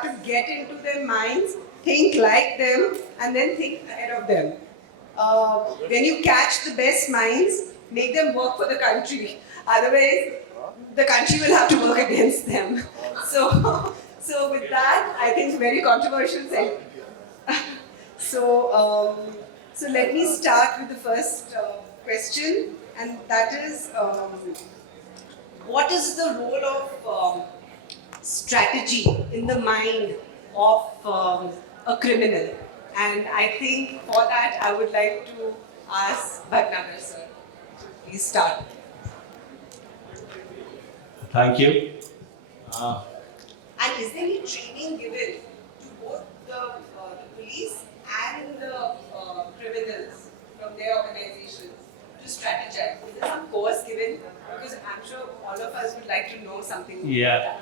have to get into their minds, think like them, and then think ahead of them. When you catch the best minds, make them work for the country. Otherwise, the country will have to work against them. So with that, I think very controversial thing. So let me start with the first question, and that is, what is the role of strategy in the mind of a criminal? And I think for that, I would like to ask Bhatnagar sir. Please start. Thank you. And is there any training given to both the police and the criminals from their organizations to strategize? Is there some course given? Because I'm sure all of us would like to know something. Yeah.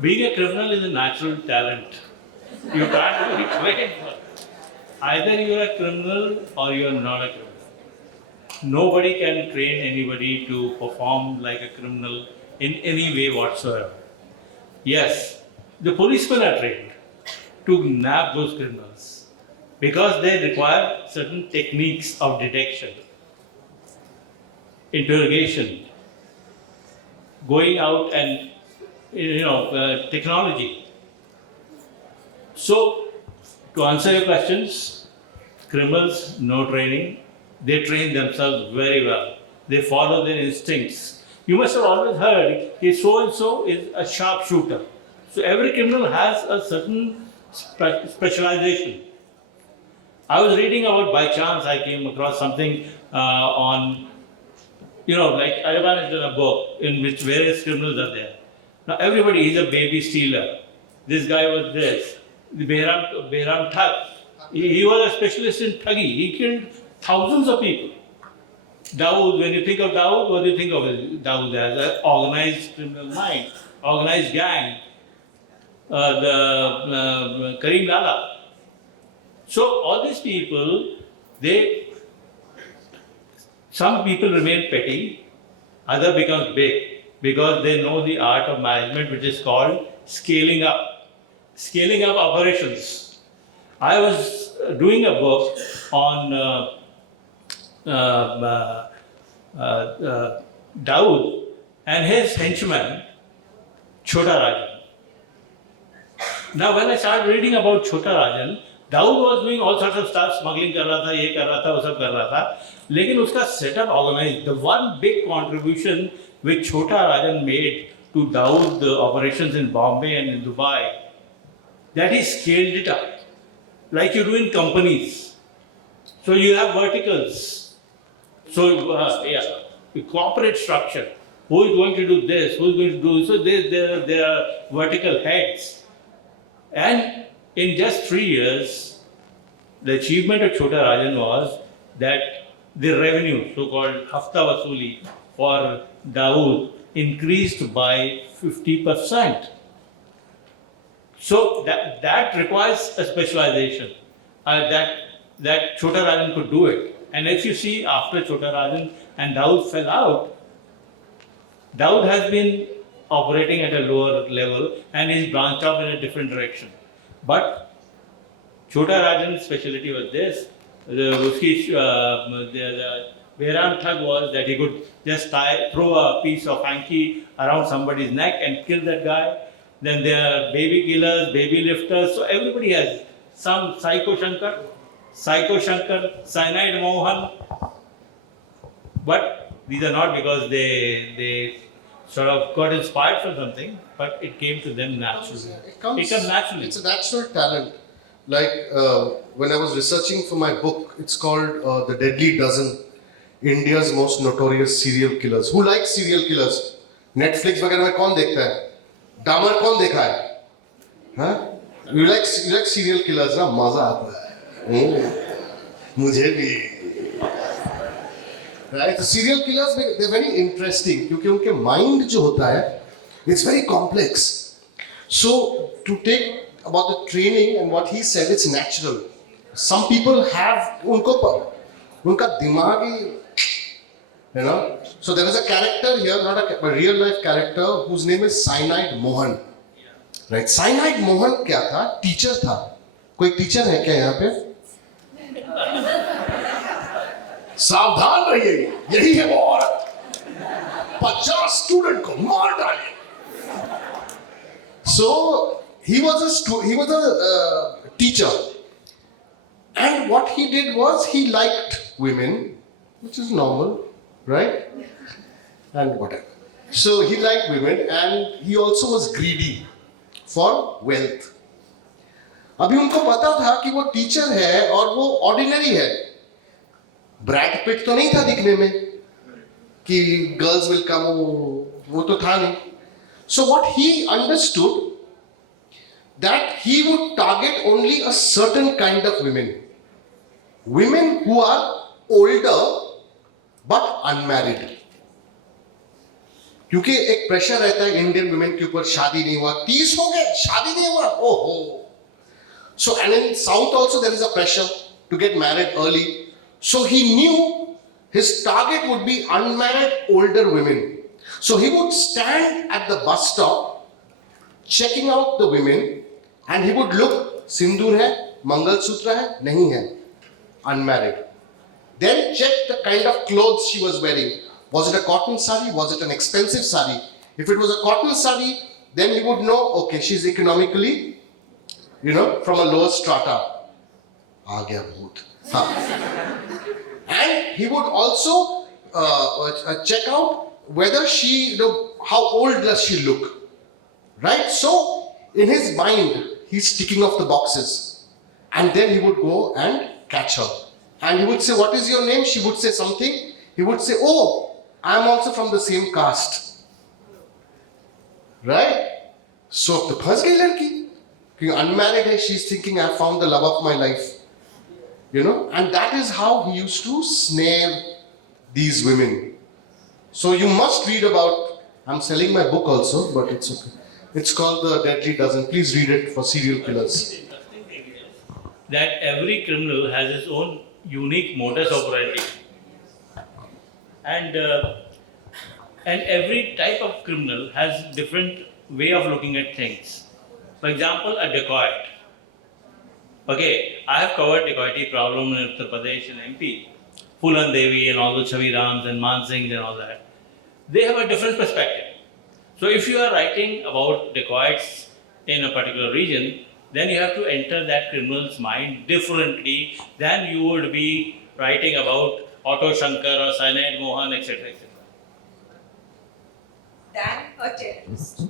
Being a criminal is a natural talent. You can't be trained for it. Either you are a criminal or you are not a criminal. Nobody can train anybody to perform like a criminal in any way whatsoever. Yes, the policemen are trained to nab those criminals because they require certain techniques of detection, interrogation, going out and technology. So, to answer your questions, criminals, no training. They train themselves very well. They follow their instincts. You must have always heard, so-and-so is a sharpshooter. So every criminal has a certain specialization. I was reading about, by chance, I came across something on, like Anirban has done a book in which various criminals are there. Now everybody is a baby stealer. This guy was this. The Behram Thug. He was a specialist in Thuggy. He killed thousands of people. Dawood, when you think of Dawood, what do you think of Dawood as? An organized criminal mind, organized gang, the Karim Lala. So all these people, some people remain petty, other becomes big because they know the art of management, which is called scaling up operations. I was doing a book on Dawood and his henchman, Chota Rajan. Now, when I started reading about Chota Rajan, Dawood was doing all sorts of stuff, smuggling कर रहा था, ये कर रहा था, वो सब कर रहा था, लेकिन उसका setup organized. The one big contribution which Chota Rajan made to Dawood the operations in Bombay and in Dubai, that he scaled it up, like you do in companies. So you have verticals. So the corporate structure. Who is going to do this? Who is going to do so? There are vertical heads. And in just 3 years, the achievement of Chota Rajan was that the revenue, so-called hafta wasuli for Dawood, increased by 50%. So that requires a specialization. That Chota Rajan could do it. And if you see, after Chota Rajan and Dawood fell out, Dawood has been operating at a lower level and is branched off in a different direction. But Chota Rajan's specialty was this. The Behram Thug was that he could just throw a piece of hanky around somebody's neck and kill that guy. Then there are baby killers, baby lifters. So everybody has some Psycho Shankar, Cyanide Mohan. But these are not because they sort of got inspired from something, but it came to them naturally. It comes naturally. It's a natural talent. Like when I was researching for my book, it's called The Deadly Dozen, India's Most Notorious Serial Killers. Who likes serial killers? Netflix वगैरह में कौन देखता है? डामर कौन देखा है? हाँ? You like serial killers ना? मजा आता है. मुझे भी. Right? The serial killers, they're very interesting क्योंकि उनके mind जो होता है, it's very complex. So to take about the training and what he said, it's natural. Some people have उनका दिमागी, So there is a character here, not a real life character, whose name is Cyanide Mohan. Right cyanide Mohan क्या था? Teacher था. कोई teacher है क्या यहाँ पे? सावधान रहिए, यही है वो औरत. 50 स्टूडेंट को मार डाले. So he was a teacher, and what he did was he liked women, which is normal, right? And whatever. So he liked women, and he also was greedy for wealth. अभी उनको पता था कि वो teacher है और वो ordinary है. ब्रैड पिट तो नहीं था दिखने में कि गर्ल्स विल कम, वो तो था नहीं. So what he understood that he would target only a certain kind of women. Women who are older but unmarried. क्योंकि एक प्रेशर रहता है इंडियन वुमेन के ऊपर, शादी नहीं हुआ, 30 हो गए, शादी नहीं हुआ, ओहो. So and in South also there is a pressure to get married early. So he knew his target would be unmarried older women. So he would stand at the bus stop checking out the women and he would look, सिंदूर है, मंगलसूत्र है, नहीं है, unmarried. Then check the kind of clothes she was wearing. Was it a cotton sari? Was it an expensive sari? If it was a cotton sari, then he would know, okay, she's economically, from a lower strata. आ गया भूत. And he would also check out whether she, how old does she look, right? So in his mind, he's ticking off the boxes, and then he would go and catch her, and he would say, "What is your name?" She would say something. He would say, "Oh, I am also from the same caste," right? So the फंस गई लड़की, क्योंकि unmarried है, she's thinking, "I found the love of my life." And that is how he used to snare these women. So you must read about, I'm selling my book also, but it's okay. It's called The Deadly Dozen. Please read it for serial killers. The interesting thing is that every criminal has his own unique modus operandi. And every type of criminal has different way of looking at things. For example, a dacoit. Okay, I have covered dacoity problem in Uttar Pradesh and MP. Phulan Devi and all the Chavi Rams and Man Singhs and all that. They have a different perspective. So if you are writing about dacoits in a particular region, then you have to enter that criminal's mind differently than you would be writing about Otto Shankar or Cyanide Mohan, etc. etc. Than a terrorist.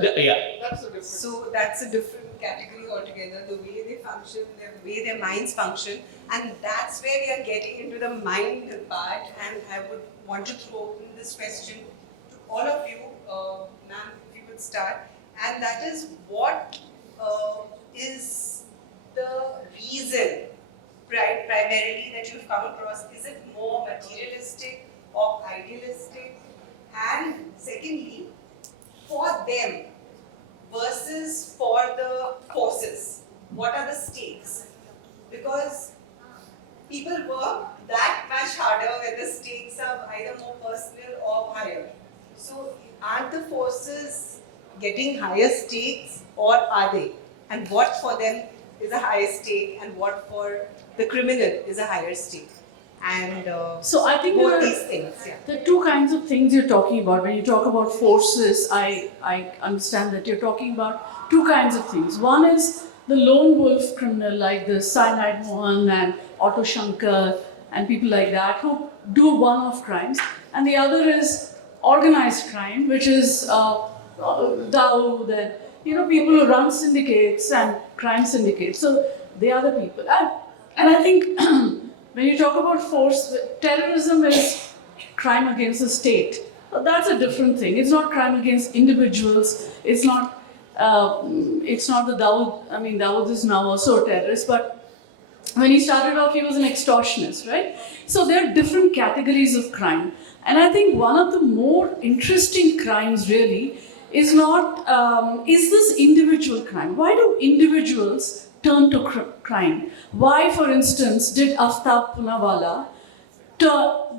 Yeah. That's the difference. So that's a different category altogether, the way they function, the way their minds function, and that's where we are getting into the mind part. And I would want to throw open this question to all of you, ma'am, if you would start, and that is what is the reason primarily that you've come across? Is it more materialistic or idealistic? And secondly, for them versus for the forces, what are the stakes? Because people work that much harder when the stakes are either more personal or higher. So aren't the forces getting higher stakes, or are they? And what for them is a higher stake and what for the criminal is a higher stake? And so I think both there are, these things, yeah. there are two kinds of things you're talking about. When you talk about forces, I understand that you're talking about two kinds of things. One is the lone wolf criminal like the Cyanide Mohan and Otto Shankar and people like that who do one-off crimes. And the other is organized crime, which is Dawood and people who run syndicates and crime syndicates. So they are the people. And I think when you talk about force, terrorism is crime against the state. That's a different thing. It's not crime against individuals. It's not the Dawood. I mean, Dawood is now also a terrorist, but when he started off, he was an extortionist, right? So there are different categories of crime. And I think one of the more interesting crimes really is not, is this individual crime? Why do individuals turn to crime? Why, for instance, did Aftab Punawala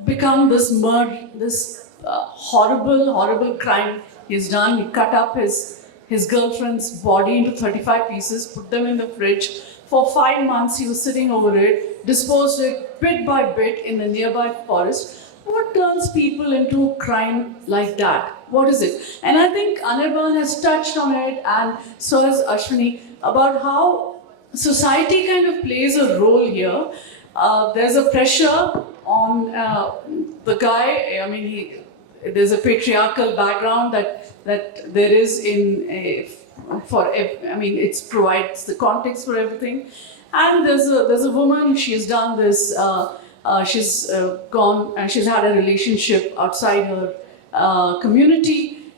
become this horrible crime he's done? He cut up his his girlfriend's body into 35 pieces, put them in the fridge. For 5 months, he was sitting over it, disposed it bit by bit in the nearby forest. What turns people into crime like that? What is it? And I think Anirban has touched on it, and so has Ashwini, about how society kind of plays a role here. There's a pressure on the guy. I mean, there's a patriarchal background that there is in it provides the context for everything. And there's a woman. She's done this. She's gone and she's had a relationship outside her community.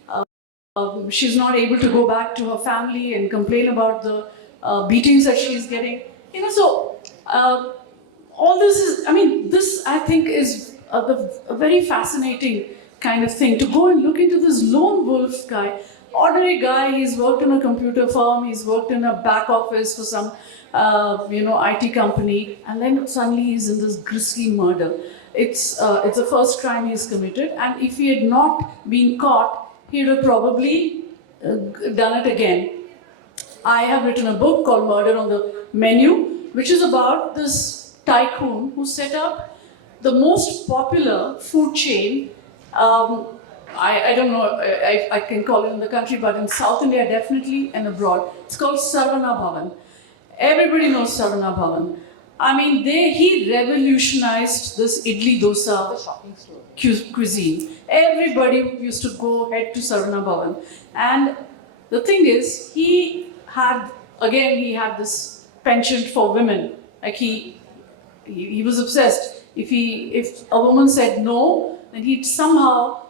She's not able to go back to her family and complain about the beatings that she's getting. All this is, this I think is a very fascinating kind of thing, to go and look into this lone wolf guy. Ordinary guy, he's worked in a computer firm, he's worked in a back office for some IT company, and then suddenly he's in this grisly murder. It's the first crime he's committed, and if he had not been caught, he'd have probably done it again. I have written a book called Murder on the Menu, which is about this tycoon who set up the most popular food chain. I don't know if I can call it in the country, but in South India definitely, and abroad. It's called Sarvana Bhavan. Everybody knows Sarvana Bhavan. He revolutionized this idli dosa cuisine. Everybody used to go head to Sarvana Bhavan. And the thing is, he had this penchant for women. Like he was obsessed. If a woman said no, then he'd somehow,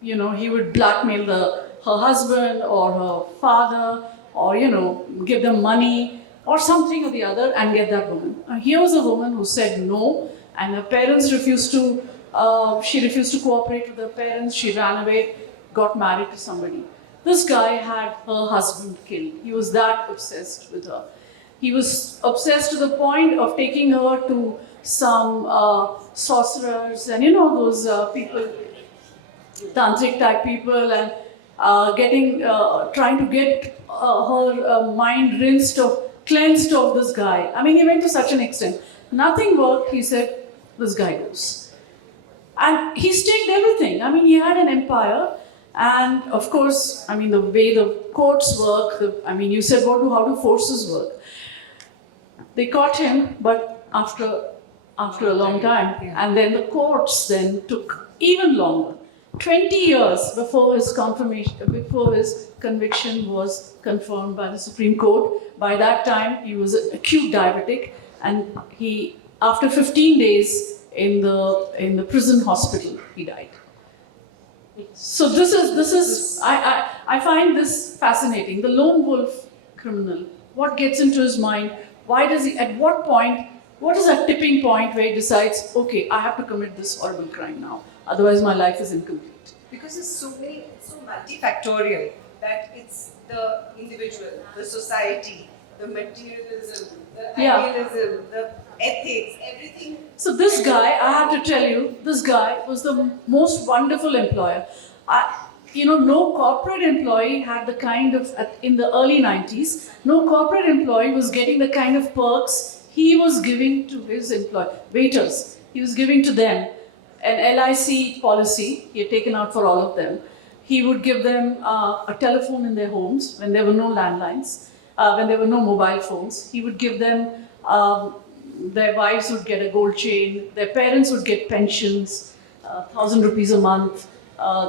he would blackmail her husband or her father, or, give them money or something or the other and get that woman. Here was a woman who said no, and her parents refused to cooperate with her parents. She ran away, got married to somebody. This guy had her husband killed. He was that obsessed with her. He was obsessed to the point of taking her to some sorcerers and those people, tantric type people, and trying to get her mind cleansed of this guy. He went to such an extent. Nothing worked. He said, this guy goes. And he staked everything. He had an empire. And of course, the way the courts work, you said, how do forces work? They caught him, but after a long time. Yeah. And then the courts then took even longer. 20 years before his conviction was confirmed by the Supreme Court. By that time, he was an acute diabetic, and after 15 days in the prison hospital, he died. So this is I find this fascinating. The lone wolf criminal. What gets into his mind? Why does he? At what point? What is that tipping point where he decides, okay, I have to commit this horrible crime now, otherwise my life is incomplete? Because it's so multifactorial that it's the individual, the society, the materialism, the idealism, the ethics, everything. So this guy, I have to tell you, this guy was the most wonderful employer. No corporate employee had the kind of, in the early 90s, no corporate employee was getting the kind of perks he was giving to his waiters. He was giving to them an LIC policy he had taken out for all of them. He would give them a telephone in their homes when there were no landlines, when there were no mobile phones. He would give them, their wives would get a gold chain, their parents would get pensions, 1,000 rupees a month.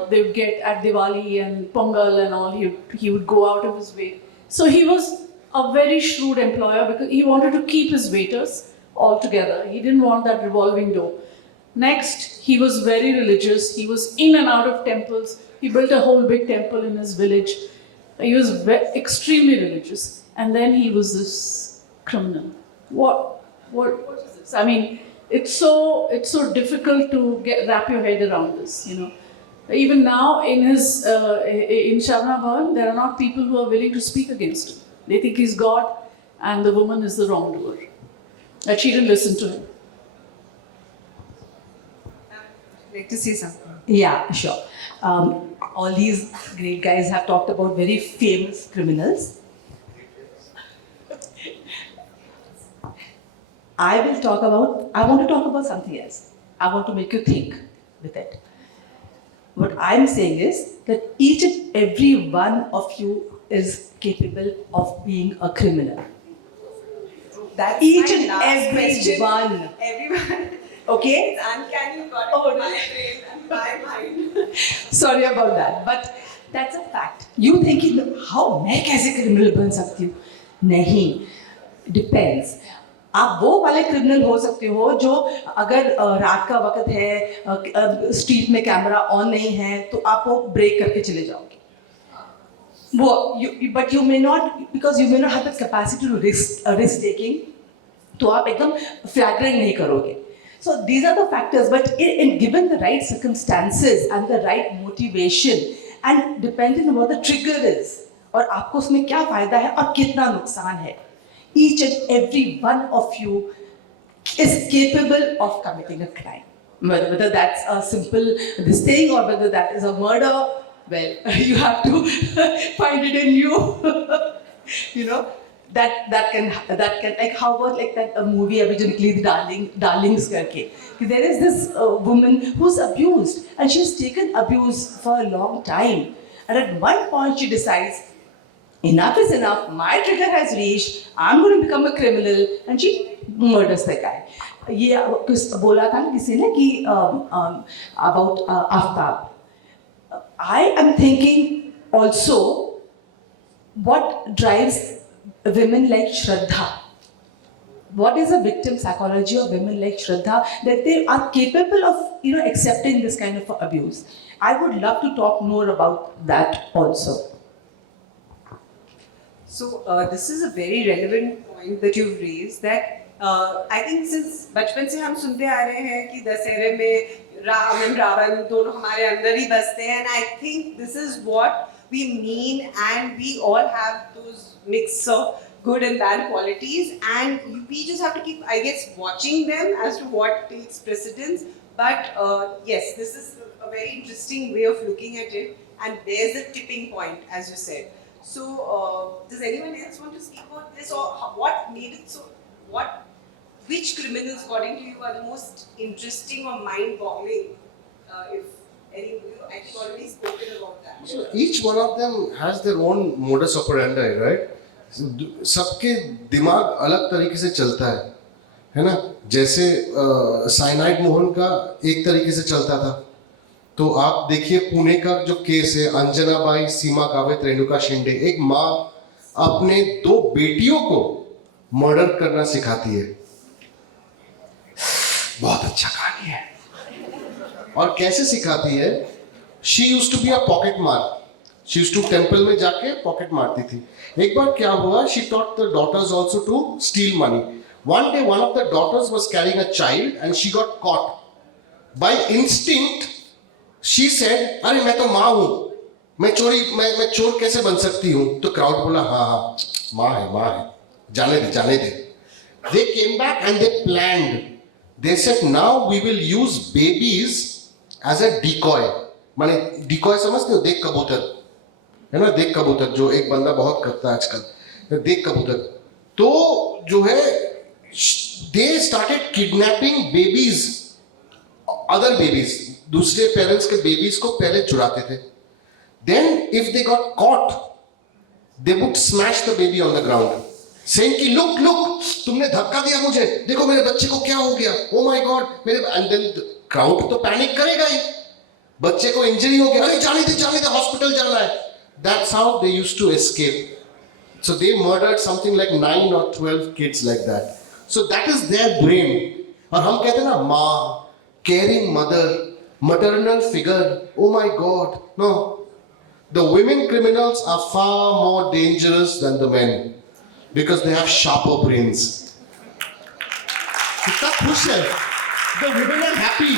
They would get at Diwali and Pongal and all, he would go out of his way. So he was a very shrewd employer because he wanted to keep his waiters all together. He didn't want that revolving door. Next, he was very religious. He was in and out of temples. He built a whole big temple in his village. He was extremely religious. And then he was this criminal. What is this? It's so difficult to wrap your head around this, Even now in in Sarvana Bhavan, there are not people who are willing to speak against him. They think he's God and the woman is the wrongdoer. That she didn't listen to him. Like to say something? Yeah, sure. all these great guys have talked about very famous criminals. I want to talk about something else. I want to make you think with it. What I'm saying is that each and every one of you is capable of being a criminal. That's Each my and last every question. one. Everyone. Okay? It's uncanny, you got it Oh, in no. my brain and my mind. Sorry about that, but that's a fact. You thinking, how मैं कैसे criminal बन सकती हूँ? नहीं, depends. आप वो वाले criminal हो सकते हो जो अगर रात का वक्त है, स्ट्रीट में कैमरा ऑन नहीं है, तो आप वो ब्रेक करके चले जाओगे. But you may not, because you may not have the capacity to risk taking. तो आप एकदम flagrant नहीं करोगे. So these are the factors, but in given the right circumstances and the right motivation and depending on what the trigger is और आपको उसमें क्या फायदा है और कितना नुकसान है, each and every one of you is capable of committing a crime. Whether that's a simple this thing or whether that is a murder, well, you have to find it in you. You know. That can like how about like that a movie अभी जो निकली थी darlings करके, there is this woman who's abused and she's taken abuse for a long time and at one point she decides enough is enough, my trigger has reached, I'm going to become a criminal and she murders the guy. ये कुछ बोला था ना किसी ने कि about Aftab. I am thinking also what drives women like Shraddha. What is the victim psychology of women like Shraddha that they are capable of, accepting this kind of abuse? I would love to talk more about that also. So this is a very relevant point that you've raised. That I think since बचपन से हम सुनते आ रहे हैं कि दशहरे में राम और रावण दोनों हमारे अंदर ही बसते हैं, and I think this is what we mean, and we all have those mix of good and bad qualities, and we just have to keep, I guess, watching them as to what takes precedence. But yes, this is a very interesting way of looking at it, and there's a tipping point, as you said. So, does anyone else want to speak about this, or what made it so? Which criminals, according to you, are the most interesting or mind-boggling? If any of you, I think, already spoken about that. So each one of them has their own modus operandi, right? सबके दिमाग अलग तरीके से चलता है ना? जैसे cyanide Mohan का एक तरीके से चलता था, तो आप देखिए पुणे का जो केस है, अंजनाबाई, सीमा गावित, रेणुका शिंदे, एक माँ अपने 2 बेटियों को मर्डर करना सिखाती है. बहुत अच्छा कहानी है. और कैसे सिखाती है? She used to be a pocket मार. She used to टेम्पल में जाके पॉकेट मारती थी. एक बार क्या हुआ? She taught the daughters also to steal money. One day, one of the daughters was carrying a child and she got caught. By instinct, she said, "अरे मैं तो माँ हूँ, मैं चोर कैसे बन सकती हूँ?" तो क्राउड बोला, हाँ, माँ है, जाने दे. They came back and they planned. They said, now we will use babies as a decoy. माने decoy समझते हो? देख कबूतर, है ना? देख कबूतर जो एक बंदा बहुत करता है आजकल, देख कबूतर. तो जो है, they started kidnapping babies, other babies, दूसरे पेरेंट्स के बेबीज को पहले चुराते थे. Then if they got caught, they would smash the baby on the ground, saying कि look, तुमने धक्का दिया मुझे, देखो मेरे बच्चे को क्या हो गया, oh my god, and then the crowd तो पैनिक करेगा ही, बच्चे को इंजरी हो गया, अरे जाने दे, हॉस्पिटल जाना है. That's how they used to escape. So they murdered something like 9 or 12 kids like that. So that is their brain. और हम कहते हैं ना, माँ, caring mother, maternal figure, oh my god, no. The women criminals are far more dangerous than the men because they have sharper brains. कितना खुश है? The women are happy.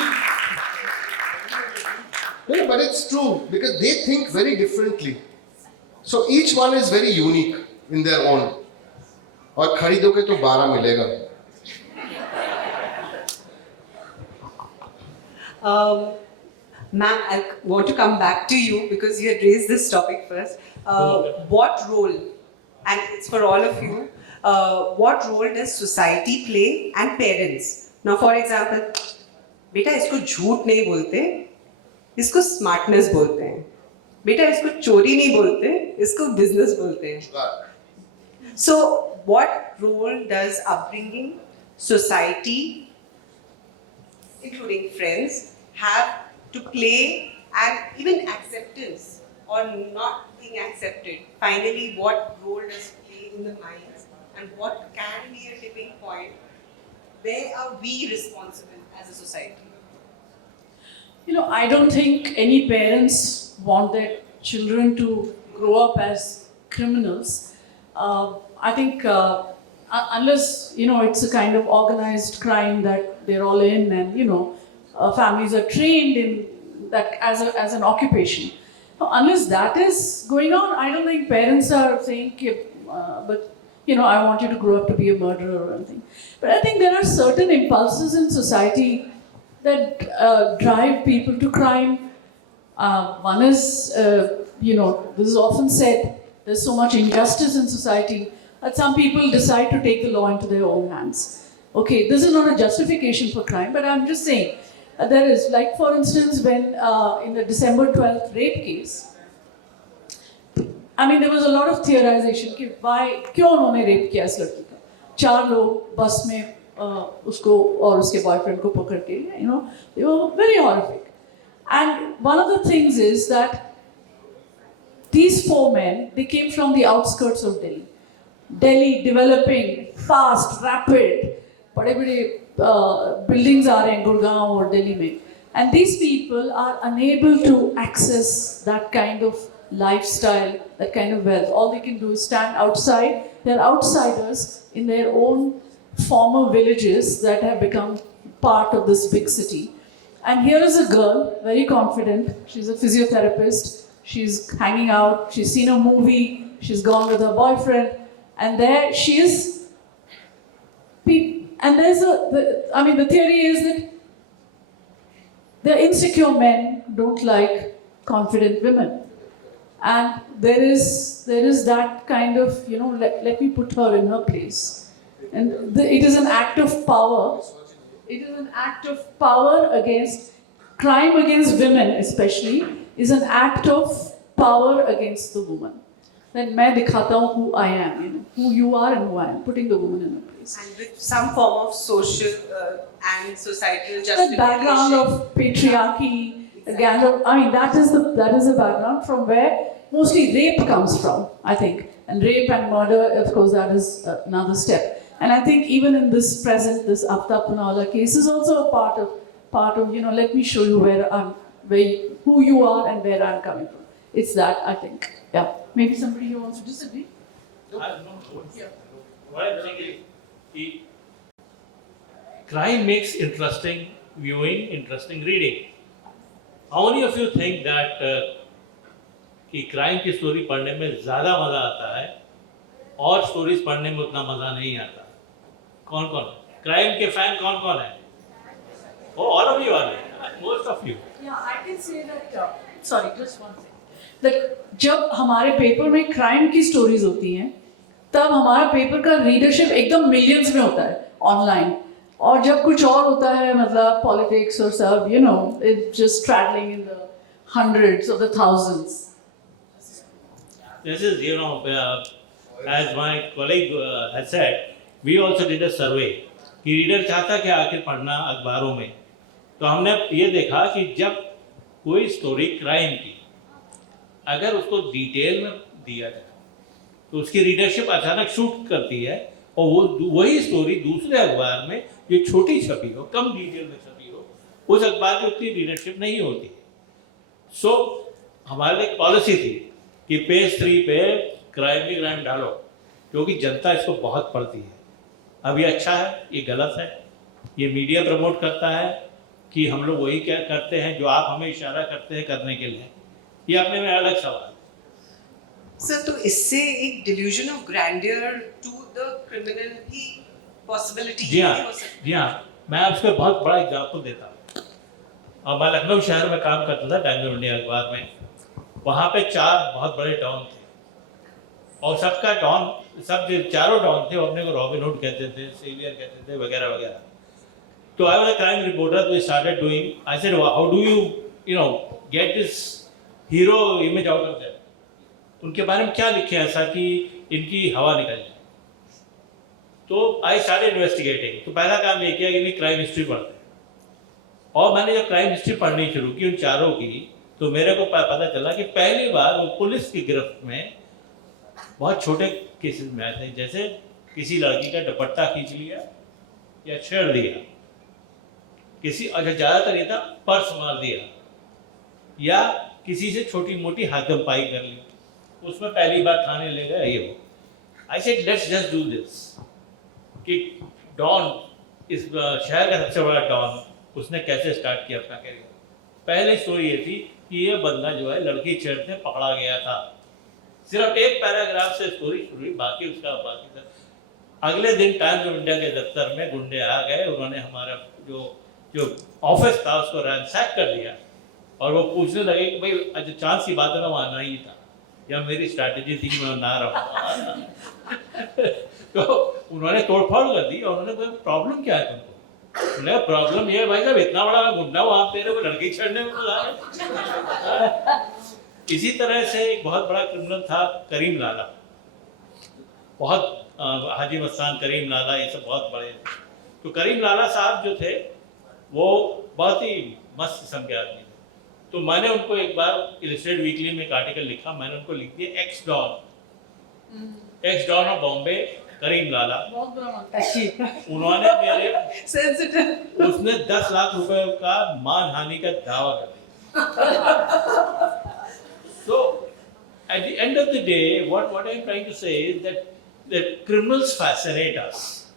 Yeah, but it's true because they think very differently. So each one is very unique in their own. और खरीदोगे तो 12 मिलेगा. Ma'am, I want to come back to you because you had raised this topic first. What role, and it's for all of you, what role does society play and parents? Now, for example, बेटा इसको झूठ नहीं बोलते, इसको smartness बोलते हैं. बेटा इसको चोरी नहीं बोलते, इसको business बोलते हैं. So, what role does upbringing, society, including friends, have to play, and even acceptance or not being accepted? Finally, what role does play in the minds, and what can be a tipping point? Where are we responsible as a society? You know, I don't think any parents want their children to grow up as criminals. I think unless, you know, it's a kind of organized crime that they're all in, and, you know, families are trained in that as an occupation. So unless that is going on, I don't think parents are saying, but, you know, I want you to grow up to be a murderer or anything. But I think there are certain impulses in society that drive people to crime. One is, you know, this is often said, there's so much injustice in society that some people decide to take the law into their own hands. Okay, this is not a justification for crime, but I'm just saying, there is, like for instance, when in the December 12th rape case, I mean, there was a lot of theorization कि why, क्यों उन्होंने rape किया इस लड़की का? 4 लोग बस में उसको और उसके boyfriend को पकड़ के, you know, they were very horrific. And one of the things is that these 4 men, they came from the outskirts of Delhi. Delhi developing fast, rapid, बड़े-बड़े buildings are in Gurgaon or Delhi में. And these people are unable to access that kind of lifestyle, that kind of wealth. All they can do is stand outside. They're outsiders in their own former villages that have become part of this big city. And here is a girl, very confident. She's a physiotherapist. She's hanging out. She's seen a movie. She's gone with her boyfriend. And there she is. And there's the theory is that the insecure men don't like confident women. And there is that kind of, you know, let me put her in her place. And it is an act of power. It is an act of power against, crime against women especially, is an act of power against the woman. Then मैं दिखाता हूँ who I am, you know, who you are and who I am, putting the woman in her place. And with some form of social and societal The justification. background of patriarchy, that is the background from where mostly rape comes from, I think. And rape and murder, of course, that is another step. And I think even in this present, this Aftab Punawala case is also a part of, you know, let me show you who you are and where I'm coming from. It's that, I think. Yeah. Maybe somebody here wants to disagree? What I'm saying is, crime makes interesting viewing, interesting reading. How many of you think that कि crime की story पढ़ने में ज़्यादा मज़ा आता है और stories पढ़ने में उतना मज़ा नहीं आता? कौन कौन क्राइम के फैन कौन कौन है? Oh, all of you are there. Most of you. Yeah, I can say that. Sorry, just one thing. That जब हमारे पेपर में क्राइम की स्टोरीज होती हैं, तब हमारा पेपर का रीडरशिप एकदम मिलियंस में होता है ऑनलाइन. और जब कुछ और होता है, मतलब पॉलिटिक्स और सब, you know, it's just straddling in the hundreds of the thousands. This is, you know, as my colleague has said, we also did a survey कि रीडर चाहता क्या आखिर पढ़ना अखबारों में. तो हमने ये देखा कि जब कोई स्टोरी क्राइम की अगर उसको डिटेल में दिया जाए तो उसकी रीडरशिप अचानक शूट करती है, और वो वही स्टोरी दूसरे अखबार में जो छोटी छपी हो, कम डिटेल में छपी हो, उस अखबार की उतनी रीडरशिप नहीं होती. सो हमारे एक पॉलिसी थी कि पेज 3 पे क्राइम डालो, क्योंकि जनता इसको बहुत पढ़ती है. अब ये अच्छा है, ये गलत है, ये मीडिया प्रमोट करता है कि हम लोग वही क्या करते हैं जो आप हमें इशारा करते हैं करने के लिए, ये अपने में अलग सवाल. सर, तो इससे एक delusion of grandeur to the criminal की पॉसिबिलिटी जी हाँ, मैं आपको बहुत बड़ा एग्जांपल देता हूँ. और मैं लखनऊ शहर में काम करता था टाइम्स ऑफ इंडिया अखबार में। वहाँ पे 4 बहुत बड़े डॉन थे और सबका डॉन, सब जो चारों डॉन थे वो अपने को रॉबिन हुड कहते थे, सेवियर कहते थे, वगैरह वगैरह। तो I was a crime reporter, we started doing, I said how do you know get this hero image out of them, उनके बारे में क्या लिखे ऐसा कि इनकी हवा निकल जाए। तो आई स्टार्टेड इन्वेस्टिगेटिंग। तो पहला काम ये किया कि क्राइम हिस्ट्री पढ़ते, और मैंने जब क्राइम हिस्ट्री पढ़नी शुरू की उन चारों की, तो मेरे को पता चला कि पहली बार वो पुलिस की गिरफ्त में बहुत छोटे केसेस में आए थे, जैसे किसी लड़की का दुपट्टा खींच लिया या छेड़ दिया, किसी, अच्छा ज़्यादातर ये था पर्स मार दिया, या किसी से छोटी मोटी हाथम-पाई कर ली, उसमें पहली बार थाने ले गए ये वो। I said let's just do this कि डॉन, इस शहर का सबसे बड़ा डॉन, उसने कैसे स्टार्ट किया अपना करियर। पहली स्टोरी ये थी कि ये बंदा जो है लड़की छेड़ते पकड़ा गया था। सिर्फ एक पैराग्राफ से स्टोरी शुरू हुई, बाकी था। अगले दिन टाइम्स ऑफ इंडिया के दफ्तर में गुंडे आ गए, उन्होंने हमारा जो ऑफिस था उसको रैंसैक कर दिया, और वो पूछने लगे कि भाई अच्छा चांस की बात है ना, वो आना ही था, या मेरी स्ट्रैटेजी थी मैं ना रहूँ। तो उन्होंने तोड़फोड़ कर दी, और उन्होंने कहा प्रॉब्लम क्या है तुमको? बोले प्रॉब्लम ये है भाई साहब, इतना बड़ा गुंडा वहाँ तेरे को लड़की छेड़ने में बुलाया। इसी तरह से एक बहुत बड़ा क्रिमिनल था करीम लाला, बहुत हाजी मस्तान, करीम लाला, ये सब बहुत बड़े थे। तो करीम लाला साहब जो थे वो बहुत ही मस्त किस्म के आदमी थे। तो मैंने उनको एक बार इलस्ट्रेटेड वीकली में एक आर्टिकल लिखा, मैंने उनको लिख दिया x don of Bombay Karim Lala. उन्होंने मेरे सेंसिटिव, उसने 10 लाख रुपए का मानहानि का दावा कर दिया। So at the end of the day, what I'm trying to say is that criminals fascinate us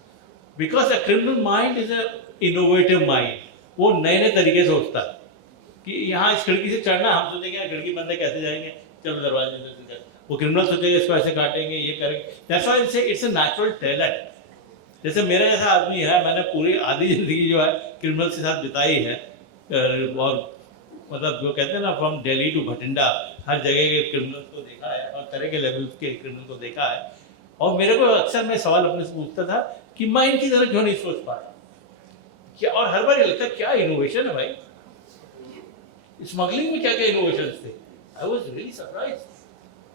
because a criminal mind is an innovative mind. वो नए तरीके से सोचता है कि यहाँ इस खिड़की से चढ़ना, हम सोचेंगे खिड़की बंद है कैसे जाएंगे, चलो दरवाजे से चल। वो क्रिमिनल सोचेगा इसको ऐसे काटेंगे, ये करेंगे। That's why I say it's a natural talent. जैसे मेरे जैसा आदमी है, मैंने पूरी आधी जिंदगी जो है क्रिमिनल के साथ बिताई है, और मतलब जो कहते हैं ना फ्रॉम दिल्ली टू भटिंडा, हर जगह के क्रिमिनल को देखा है और तरह के लेवल के क्रिमिनल को देखा है। और मेरे को अक्सर मैं सवाल अपने से पूछता था कि मैं इनकी तरह क्यों नहीं सोच पा रहा क्या, और हर बार ये लगता है क्या इनोवेशन है भाई, स्मगलिंग में क्या क्या इनोवेशन थे। I was really surprised.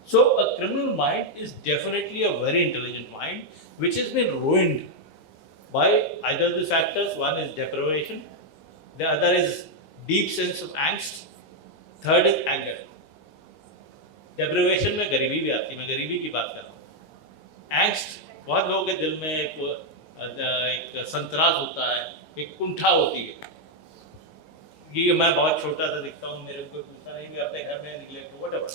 So a criminal mind is definitely a very intelligent mind which has been ruined by either the factors. One is deprivation, the other is deep sense of angst, third is anger. Deprivation में गरीबी भी आती है, मैं गरीबी की बात कर रहा हूँ। angst, बहुत लोगों के दिल में एक संतरास होता है, एक कुंठा होती है कि मैं बहुत छोटा सा दिखता हूँ, मेरे को पूछा नहीं, मैं अपने घर में निकले, whatever.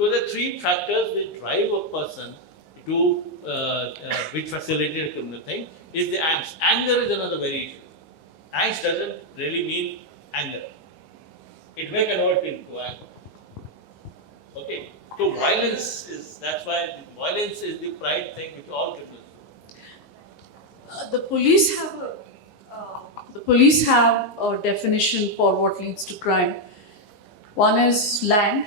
So the 3 factors that drive a person to which facilitate a criminal thing is the angst. Anger is another very issue. Angst doesn't really mean anger. It may convert into anger. Okay. So violence is, that's why violence is the pride thing which all criminals do. the police have a definition for what leads to crime. One is land.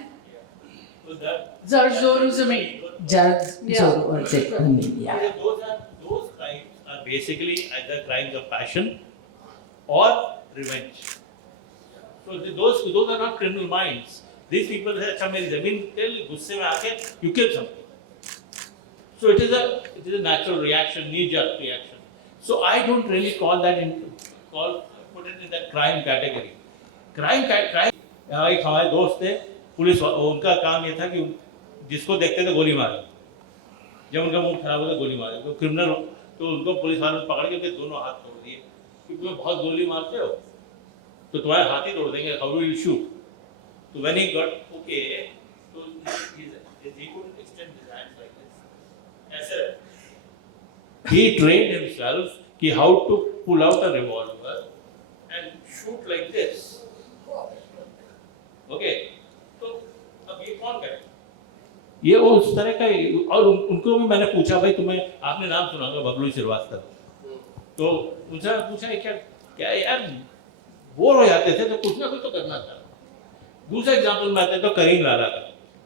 So that Zar zoru zameen. Judge, Yeah. or yeah. those crimes are basically either crimes of passion or revenge. So those are not criminal minds. These people say, "अच्छा मेरी ज़मीन तेल गुस्से में आके you kill something." So it is a natural reaction, knee-jerk reaction. So I don't really put it in that crime category. Crime. एक हमारे दोस्त थे पुलिस, उनका काम ये था कि जिसको देखते थे गोली मारे, जब उनका मुंह खराब होता गोली मारे। तो क्रिमिनल, तो उनको पुलिस वालों ने पकड़ के उनके दोनों हाथ तोड़ दिए कि तुम्हें बहुत गोली मारते हो तो तुम्हारे हाथ ही तोड़ देंगे, हाउ विल यू शूट। तो व्हेन ही गॉट ओके, तो he couldn't extend his hands like this. ऐसे he trained himself कि how to pull out a revolver and shoot like this. Okay. तो अब ये कौन करे? ये उस तरह का, और उनको भी मैंने पूछा भाई तुम्हें, आपने नाम सुना होगा बबलू श्रीवास्तव, तो पूछा क्या यार बोर हो जाते थे तो कुछ ना कुछ तो करना था। दूसरा एग्जाम्पल में आते हैं तो करीम लाला का।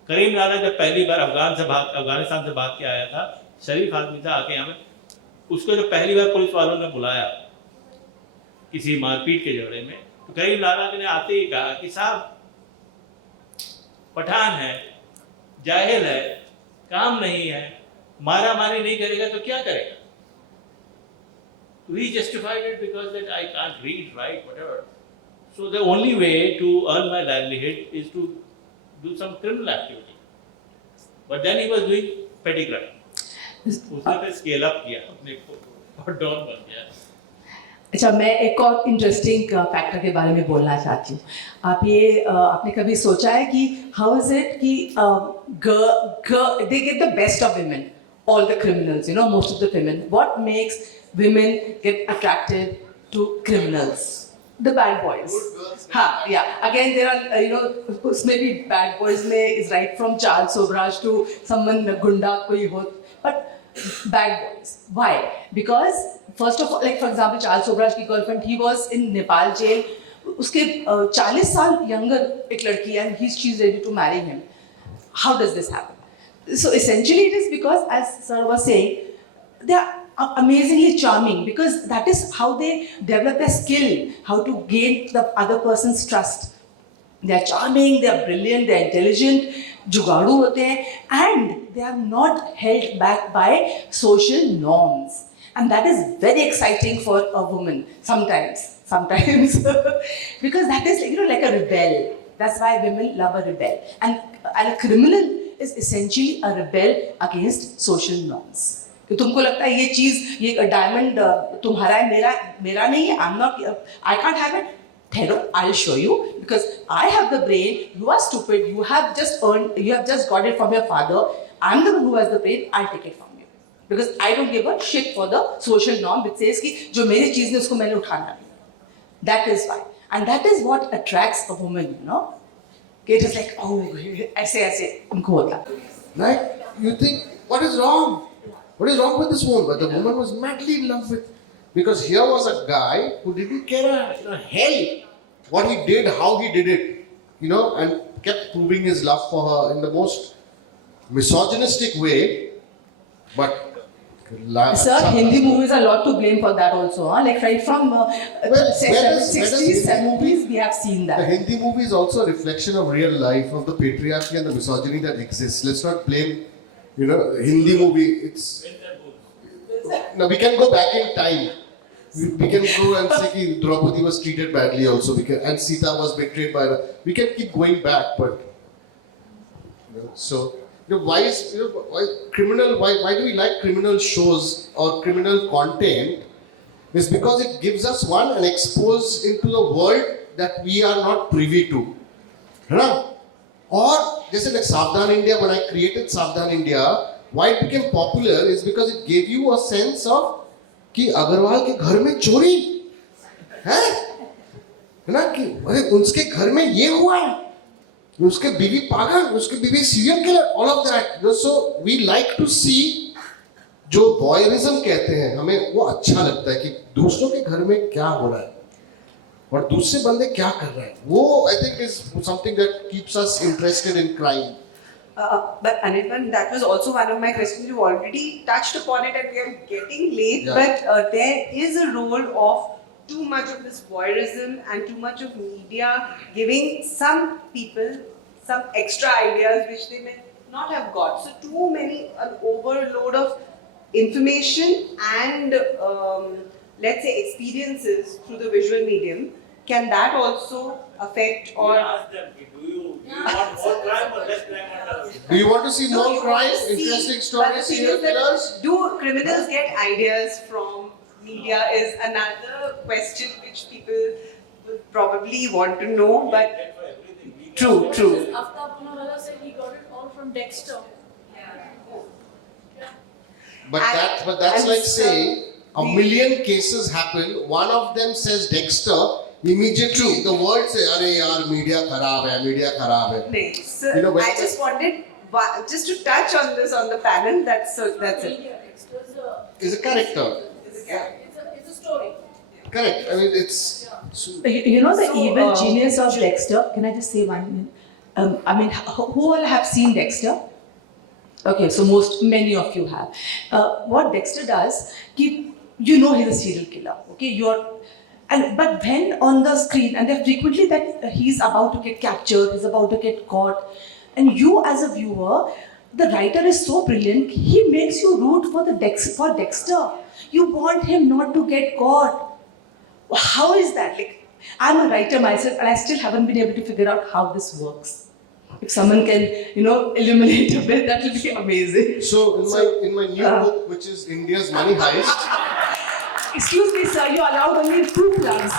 करीम लाला जब पहली बार अफगानिस्तान से भाग के आया था, शरीफ आदमी था, आके यहाँ में उसको जब पहली बार पुलिस वालों ने बुलाया किसी मारपीट के झगड़े में, तो करीम लाला ने आते ही कहा कि साहब पठान है, जाहिल है, काम नहीं है, मारा मारी नहीं करेगा तो क्या करेगा? We justified it because that I can't read, write, whatever. So the only way to earn my livelihood is to do some criminal activity. But then he was doing petty crime. उसने फिर scale up किया अपने को और don बन गया। अच्छा, मैं एक और इंटरेस्टिंग फैक्टर के बारे में बोलना चाहती हूँ। आपने कभी सोचा है कि हाउ इज इट कि they get the best of women, all the criminals, most of the women. What makes women get attracted to criminals? The bad boys. Yeah. Again, there are, maybe bad boys is right from Charles Sobraj to someone gunda koi ho, but bad boys. Why? Because first of all, like for example, Charles Sobraj ki girlfriend, he was in Nepal jail. उसके 40 साल younger एक लड़की and she's ready to marry him. How does this happen? So essentially it is because, as sir was saying, they are amazingly charming because that is how they develop their skill, how to gain the other person's trust. They are charming, they are brilliant, they are intelligent, जुगाड़ू होते हैं, and they are not held back by social norms. And that is very exciting for a woman sometimes because that is like a rebel. That's why women love a rebel. And a criminal is essentially a rebel against social norms. कि तुमको लगता है ये चीज, ये diamond तुम्हारा है, मेरा नहीं है, I can't have it. Thero, I'll show you because I have the brain. You are stupid. You have just got it from your father. I'm the one who has the brain. I'll take it from you because I don't give a shit for the social norm which says कि जो मेरी चीज ने उसको मैंने उठाना नहीं. That is why, and that is what attracts a woman. It is like, oh, ऐसे उनको होता. Like, you think, what is wrong? What is wrong with this woman? But the woman was madly in love with. Because here was a guy who didn't care a hell what he did, how he did it, and kept proving his love for her in the most misogynistic way. But sir, Hindi movies are a lot to blame for that also. Like right from 60s, 70s, we have seen that. The Hindi movie is also a reflection of real life, of the patriarchy and the misogyny that exists. Let's not blame, Hindi movie. Now we can go back in time. We can go and say that Draupadi was treated badly also. And Sita was betrayed by her. We can keep going back, but so. Why do we like criminal shows or criminal content? It's because it gives us an expose into the world that we are not privy to. Right? Or just like Savdhan India, when I created Savdhan India, why it became popular is because it gave you a sense of कि अग्रवाल के घर में चोरी है ना, कि अरे उसके घर में ये हुआ है, उसके बीवी पागल, उसके बीवी serial killer, all of that. So we like to see, जो वॉयरिज्म कहते हैं, हमें वो अच्छा लगता है कि दूसरों के घर में क्या हो रहा है और दूसरे बंदे क्या कर रहे हैं. वो I think is something that keeps us interested in crime. But Anirban, that was also one of my questions. You already touched upon it and we are getting late. Yeah. But there is a role of too much of this voyeurism and too much of media giving some people some extra ideas which they may not have got. So too many, an overload of information and let's say experiences through the visual medium. Can that also affect or ask them, do you want more crime or less crime? Do you want to see more crime, interesting stories, serial killers? Do criminals get ideas from media is another question which people will probably want to know, but true. Aftab Punawala said he got it all from Dexter. But that's like saying a million cases happen, one of them says Dexter, immediately the world say, "Arey yaar, media kharab hai." No, so I just wanted just to touch on this on the panel. That's it. Dexter's Is a character. it's a story. Correct. I mean, it's. You know the So, evil genius of Dexter? Can I just say one minute? I mean, who all have seen Dexter? Okay, so many of you have. What Dexter does, you know he's a serial killer. Okay, but when on the screen, and they're frequently that he's about to get captured, he's about to get caught, and you as a viewer, the writer is so brilliant. He makes you root for Dexter. You want him not to get caught. How is that? Like, I'm a writer myself, and I still haven't been able to figure out how this works. If someone can, illuminate a bit, that will be amazing. So in my new book, which is India's Money Heist, Excuse me, sir, you're allowed only 2 plugs.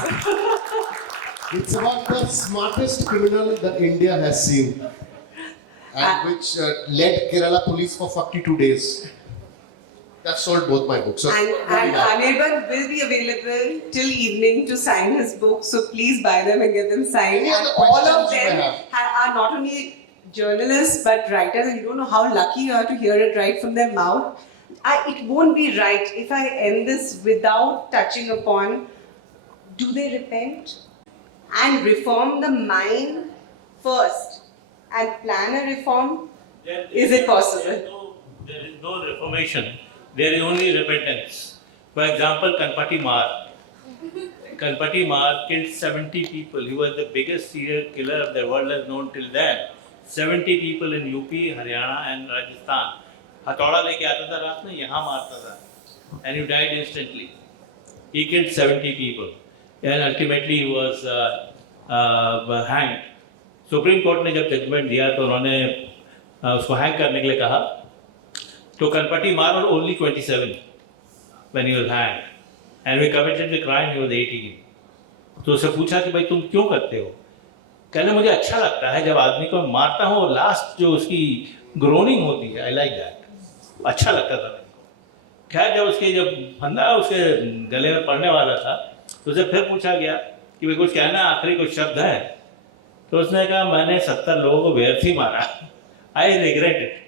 it's about the smartest criminal that India has seen, and which led Kerala police for 42 days. That sold both my books. So And Anirban will be available till evening to sign his book, so please buy them and get them signed. Any And other all questions of you may them have? are not only journalists but writers, and you don't know how lucky you are to hear it right from their mouth. It won't be right if I end this without touching upon, do they repent and reform the mind first and plan a reform? Is it possible? There is no reformation. There is only repentance. For example, Kanpati Mar. Kanpati Mar killed 70 people. He was the biggest serial killer the world has known till then. 70 people in UP, Haryana and Rajasthan. हथौड़ा लेके आता था रात में यहाँ मारता था. And he died instantly. He killed 70 people. And ultimately he was hanged. Supreme court ने जब जजमेंट दिया तो उन्होंने उसको हैंग करने के लिए कहा. So Kanpati Mar was only 27 when he was hanged, and we committed the crime. He was 18. तो उससे पूछा कि भाई तुम क्यों करते हो? कहने मुझे अच्छा लगता है जब आदमी को मारता हूँ और लास्ट जो उसकी ग्रोनिंग होती है, I like that. अच्छा लगता था मेरे को. खैर जब फंदा उसके गले में पड़ने वाला था, तो उसे फिर पूछा गया कि भाई कुछ कहना आखिरी कुछ शब्द है? तो उसने कहा मैंने 70 लोगों को व्यर्थ ही मारा. I regret it.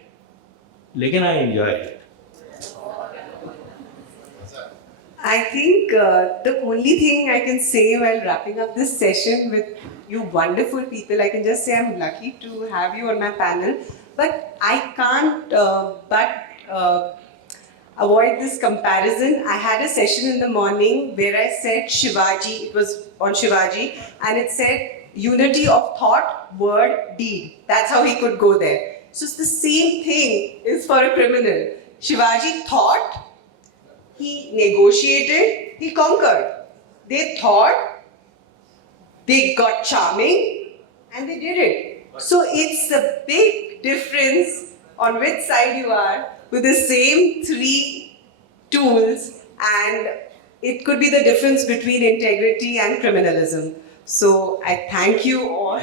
लेकिन I enjoy it. I think the only thing I can say while wrapping up this session with you wonderful people, I can just say I'm lucky to have you on my panel, but I can't avoid this comparison. I had a session in the morning where I said Shivaji, it was on Shivaji, and it said unity of thought, word, deed. That's how he could go there. So it's the same thing is for a criminal. Shivaji thought, he negotiated, he conquered. They thought, they got charming, and they did it. So it's a big difference on which side you are with the same 3 tools, and it could be the difference between integrity and criminalism. So I thank you all.